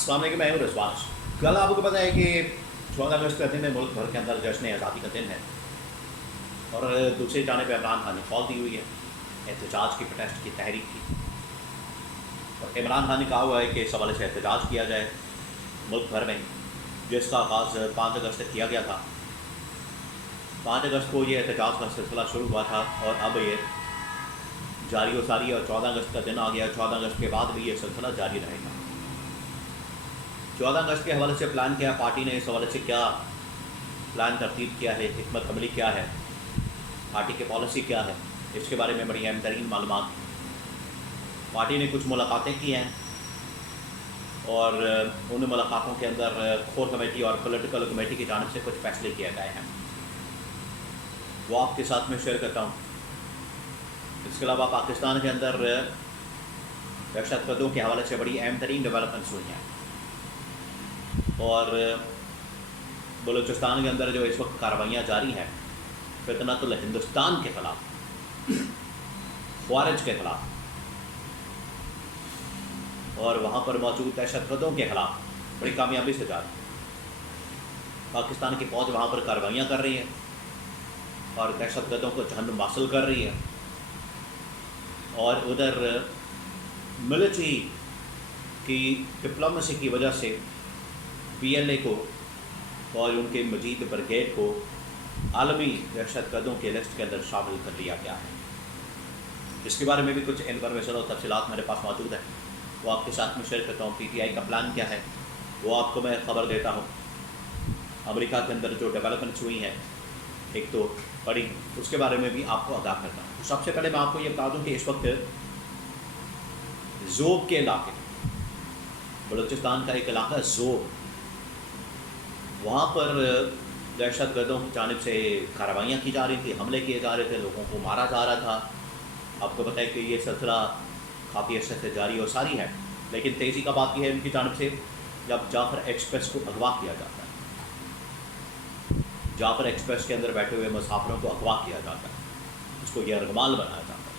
अस्सलाम वालेकुम, मैं हूं रिजवान। कल आपको पता है कि 14 अगस्त का दिन है, मुल्क भर के अंदर जश्न आज़ादी का दिन है और दूसरी जानिब इमरान खान ने कॉल दी हुई है एहतजाज की, प्रोटेस्ट की, तहरीक की। और इमरान खान ने कहा हुआ है कि इस हवाले से एहतजाज किया जाए मुल्क भर में, जिसका आगाज़ 5 अगस्त तक किया गया था। 5 अगस्त को ये एहतजाज का सिलसिला शुरू हुआ था और अब ये जारी व सारी है और 14 अगस्त का दिन आ गया। 14 अगस्त के बाद भी ये सिलसिला जारी रहेगा। 14 अगस्त के हवाले से प्लान किया पार्टी ने, इस हवाले से क्या प्लान तरतीब किया है, हिकमत अमली क्या है, पार्टी की पॉलिसी क्या है, इसके बारे में बड़ी अहम तरीन मालूमात। पार्टी ने कुछ मुलाकातें की हैं और उन मुलाकातों के अंदर कोर कमेटी और पॉलिटिकल कमेटी की जानिब से कुछ फैसले किए गए हैं, वो आपके साथ में शेयर करता हूँ। इसके अलावा पाकिस्तान के अंदर दहशतगर्दों के हवाले से बड़ी अहम तरीन डेवलपमेंट्स हुई हैं और बलूचिस्तान के अंदर जो इस वक्त कार्रवाइयाँ जारी हैं फितनतुल हिंदुस्तान के ख़िलाफ़, ख्वारिज के ख़िलाफ़ और वहाँ पर मौजूद दहशतगर्दों के ख़िलाफ़ बड़ी कामयाबी से जारी है। पाकिस्तान की फ़ौज वहाँ पर कार्रवाइयाँ कर रही है और दहशतगर्दों को जहन्नुम हासिल कर रही है और उधर मिलिट्री की डिप्लोमेसी की वजह से PLA को और उनके मजीद ब्रिगेड को आलमी दहशतगर्दों के लिस्ट के अंदर शामिल कर लिया गया है। इसके बारे में भी कुछ इन्फॉर्मेशन और तफसीलात मेरे पास मौजूद है, वो आपके साथ में शेयर करता हूँ। PTI का प्लान क्या है वो आपको मैं ख़बर देता हूँ। अमेरिका के अंदर जो डेवलपमेंट्स हुई हैं एक तो बड़ी, उसके बारे में भी आपको आगाह करता हूँ। सबसे पहले मैं आपको ये बता दूँ कि इस वक्त ज़ोब के इलाके, बलूचिस्तान का एक इलाका ज़ोब, वहाँ पर दहशतगर्दों की जानिब से कार्रवाइयाँ की जा रही थी, हमले किए जा रहे थे, लोगों को मारा जा रहा था। आपको पता है कि ये सिलसिला काफ़ी अर्से से जारी और सारी है, लेकिन तेज़ी का बात यह है उनकी जानिब से जब जाफर एक्सप्रेस को अगवा किया जाता है, जाफर एक्सप्रेस के अंदर बैठे हुए मुसाफिरों को अगवा किया जाता है, उसको यरगमाल बनाया जाता है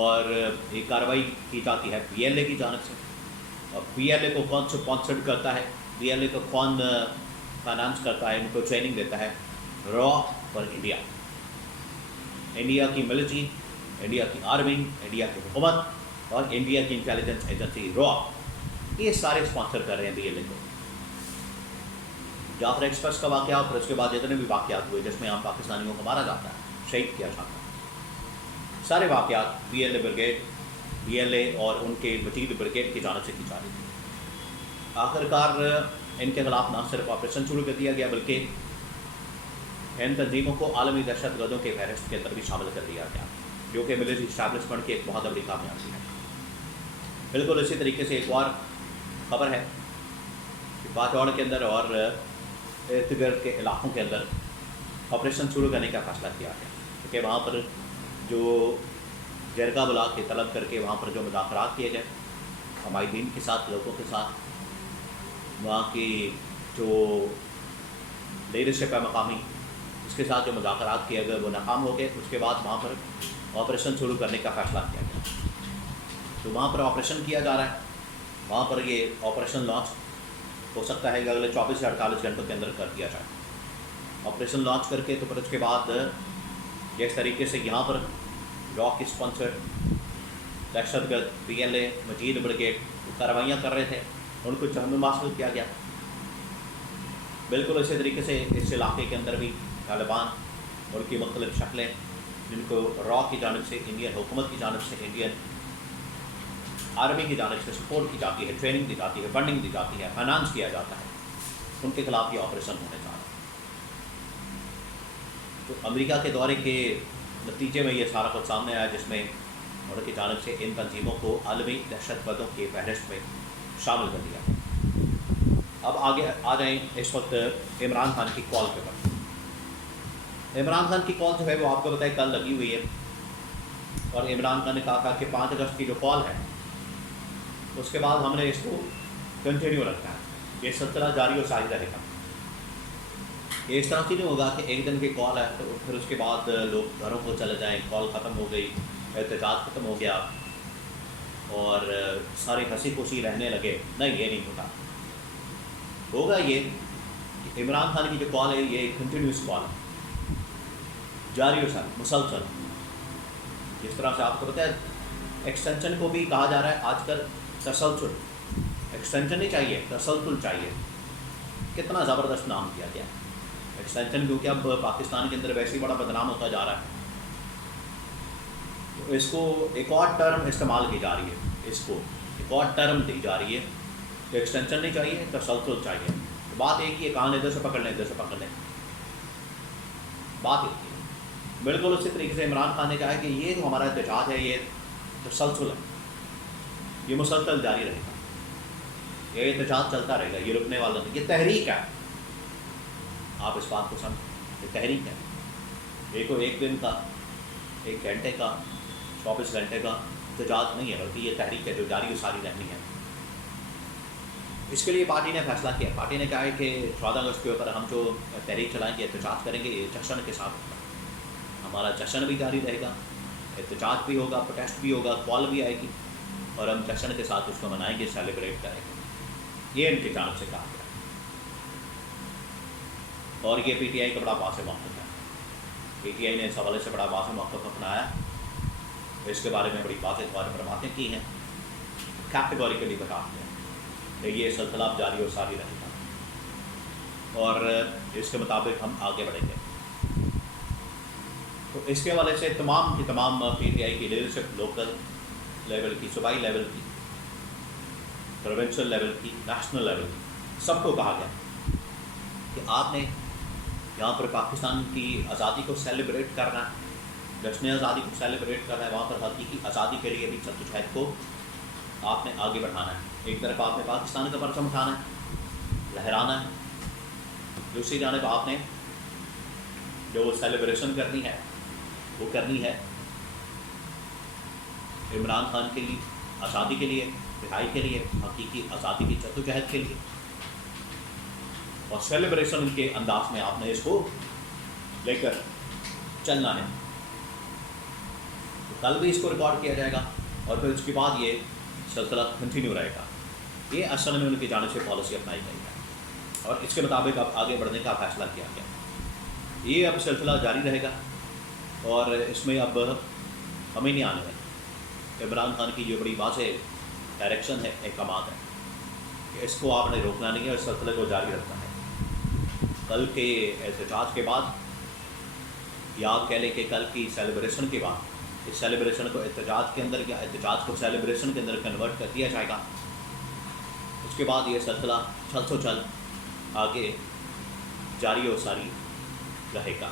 और एक कार्रवाई की जाती है PLA की जानिब से। और PLA को कौन स्पॉन्सर्ड करता है, PLA को कौन फाइनेंस करता है, उनको ट्रेनिंग देता है? रॉ फॉर इंडिया, इंडिया की मिलिट्री, इंडिया की आर्मी, इंडिया की हुकूमत और इंडिया की इंटेलिजेंस एजेंसी रॉ, ये सारे स्पॉन्सर कर रहे हैं PLA को। जाफर एक्सप्रेस का वाक़या और फिर उसके बाद जितने भी वाक़यात हुए जिसमें आम पाकिस्तानियों को मारा जाता है, शहीद किया जाता है, सारे वाक़यात PLA ब्रिगेड, PLA और उनके मजीद ब्रिगेड की जानिब से की जा रही थी। आखिरकार इनके ख़िलाफ़ न सिर्फ ऑपरेशन शुरू कर दिया गया बल्कि इन तंजीमों को आलमी दहशतगर्दों के फहरिस्त के अंदर भी शामिल कर दिया गया, जो कि मिलिट्री इस्टेब्लिशमेंट की एक बहुत बड़ी कामयाबी है। बिल्कुल इसी तरीके से एक और ख़बर है कि पाचौड़ के अंदर और इर्द गिर्द के इलाक़ों के अंदर ऑपरेशन शुरू करने का फ़ैसला किया गया, क्योंकि वहाँ पर जो जरगा बुला के तलब करके वहाँ पर जो मुज़ाकरात किए गए हमायदीन के साथ, लोगों के साथ, वहाँ की जो लीडरशिप है मकामी, उसके साथ जो मुज़ाकरात किए गए वो नाकाम हो गए। उसके बाद वहाँ पर ऑपरेशन शुरू करने का फ़ैसला किया गया, तो वहाँ पर ऑपरेशन किया जा रहा है। वहाँ पर ये ऑपरेशन लॉन्च हो सकता है कि अगले 24 से 48 घंटों के अंदर कर दिया जाए। ऑपरेशन लॉन्च करके तो फिर उसके बाद जिस तरीके से यहाँ पर रॉक स्पॉन्सर दहशतगर्द PLA मजीद ब्रिगेड कार्रवाइयाँ कर रहे थे, उनको जहन्नुम हासिल किया गया। बिल्कुल इसी तरीके से इस इलाके के अंदर भी तालिबान, उनकी मुख्तलिफ शक्लें, जिनको रॉ की जानिब से, इंडियन हुकूमत की जानिब से, इंडियन आर्मी की जानिब से सपोर्ट की जाती है, ट्रेनिंग दी जाती है, फंडिंग दी जाती है, फाइनेंस किया जाता है, उनके ख़िलाफ़ ये ऑपरेशन होने जा रहा है। तो अमेरिका के दौरे के नतीजे में ये सारा कुछ सामने आया, जिसमें उनकी जानिब से इन तंजीमों को आलमी दहशतगर्दों की फहरिस्त में शामिल कर दिया। अब आगे आ जाएँ इस वक्त इमरान खान की कॉल के पर। इमरान खान की कॉल जो है वो आपको बताए कल लगी हुई है और इमरान खान ने कहा था कि 5 अगस्त की जो कॉल है उसके बाद हमने इसको कंटिन्यू रखना है, ये सिलसिला जारी और सारी रहेगा। ये इस तरह से नहीं होगा कि एक दिन की कॉल है तो फिर उसके बाद लोग घरों को चले जाएं, कॉल ख़त्म हो गई, एहतजाज ख़त्म हो गया, اور سارے ہنسی خوشی رہنے لگے، نہیں یہ نہیں ہوتا. ہوگا یہ کہ عمران خان کی جو کال ہے یہ ایک کنٹینیوس کال ہے، جاری و ساری مسلسل. جس طرح سے آپ کو پتہ ہے ایکسٹینشن کو بھی کہا جا رہا ہے آج کل تسلسل. ایکسٹینشن نہیں چاہیے، تسلسل چاہیے. کتنا زبردست نام کیا گیا ایکسٹینشن، کیونکہ اب پاکستان کے اندر ویسے ہی بڑا بدنام ہوتا جا رہا ہے. تو اس کو ایک اور ٹرم استعمال کی جا رہی ہے، اس کو ایک اور ٹرم دی جا رہی ہے کہ ایکسٹینشن نہیں چاہیے، تسلسل چاہیے. بات ایک ہی ہے، کان ادھر سے پکڑ لیں ادھر سے پکڑ لیں، بات ایک ہی ہے. بالکل اسی طریقے سے عمران خان نے کہا ہے کہ یہ جو ہمارا احتجاج ہے یہ تسلسل ہے، یہ مسلسل جاری رہے گا، یہ احتجاج چلتا رہے گا، یہ رکنے والا نہیں. یہ تحریک ہے، آپ اس بات کو سمجھیں، یہ تحریک ہے. ایک دن کا، 1 گھنٹے کا، 24 گھنٹے کا احتجاج نہیں ہے، بلکہ یہ تحریک ہے جو جاری و ساری رہنی ہے. اس کے لیے پارٹی نے فیصلہ کیا. پارٹی نے کہا ہے کہ 14 اگست کے اوپر ہم جو تحریک چلائیں گے، احتجاج کریں گے، یہ جشن کے ساتھ ہوگا. ہمارا جشن بھی جاری رہے گا، احتجاج بھی ہوگا، پروٹیسٹ بھی ہوگا، کال بھی آئے گی، اور ہم جشن کے ساتھ اس کو منائیں گے، سیلیبریٹ کریں گے. یہ ان کی جانب سے کہا گیا. اور یہ پی ٹی آئی کا بڑا واضح موقف ہے. پی ٹی آئی نے اس حوالے سے بڑا واضح موقف اپنایا، اس کے بارے میں بڑی واضح طور پر باتیں کی ہیں، کیٹیگوریکلی بتا دیا کہ یہ سلسلہ جاری و ساری رہے گا اور اس کے مطابق ہم آگے بڑھیں گے. تو اس کے حوالے سے تمام کی تمام پی ٹی آئی کی لیڈرشپ، لوکل لیول کی، صوبائی لیول کی، پروونشل لیول کی، نیشنل لیول کی، سب کو کہا گیا کہ آپ نے یہاں پر پاکستان کی آزادی کو سیلیبریٹ کرنا ہے، جشن آزادی کو سیلیبریٹ کرنا ہے، وہاں پر حقیقی آزادی کے لیے بھی جدوجہد کو آپ نے آگے بڑھانا ہے. ایک طرف آپ نے پاکستان کا پرچم اٹھانا ہے، لہرانا ہے، دوسری جانب آپ نے جو سیلیبریشن کرنی ہے وہ کرنی ہے عمران خان کے لیے، آزادی کے لیے، رہائی کے لیے، حقیقی آزادی کی جدوجہد کے لیے. اور سیلیبریشن کے انداز میں آپ نے اس کو لے کر چلنا ہے. تو کل بھی اس کو ریکارڈ کیا جائے گا اور پھر اس کے بعد یہ سلسلہ کنٹینیو رہے گا. یہ اصل میں ان کی جانب سے پالیسی اپنائی گئی ہے اور اس کے مطابق اب آگے بڑھنے کا فیصلہ کیا گیا. یہ اب سلسلہ جاری رہے گا اور اس میں اب ہمیں نہیں آنے والے. عمران خان کی جو بڑی واضح ڈائریکشن ہے، احکامات ہیں کہ اس کو آپ نے روکنا نہیں ہے اور اس سلسلے کو جاری رکھنا ہے. کل کے احتجاج کے بعد، یا آپ کہہ لیں کہ کل کی سیلیبریشن کے بعد، اس سیلیبریشن کو احتجاج کے اندر یا احتجاج کو سیلیبریشن کے اندر کنورٹ کر دیا جائے گا. اس کے بعد یہ سلسلہ چل آگے جاری و ساری رہے گا.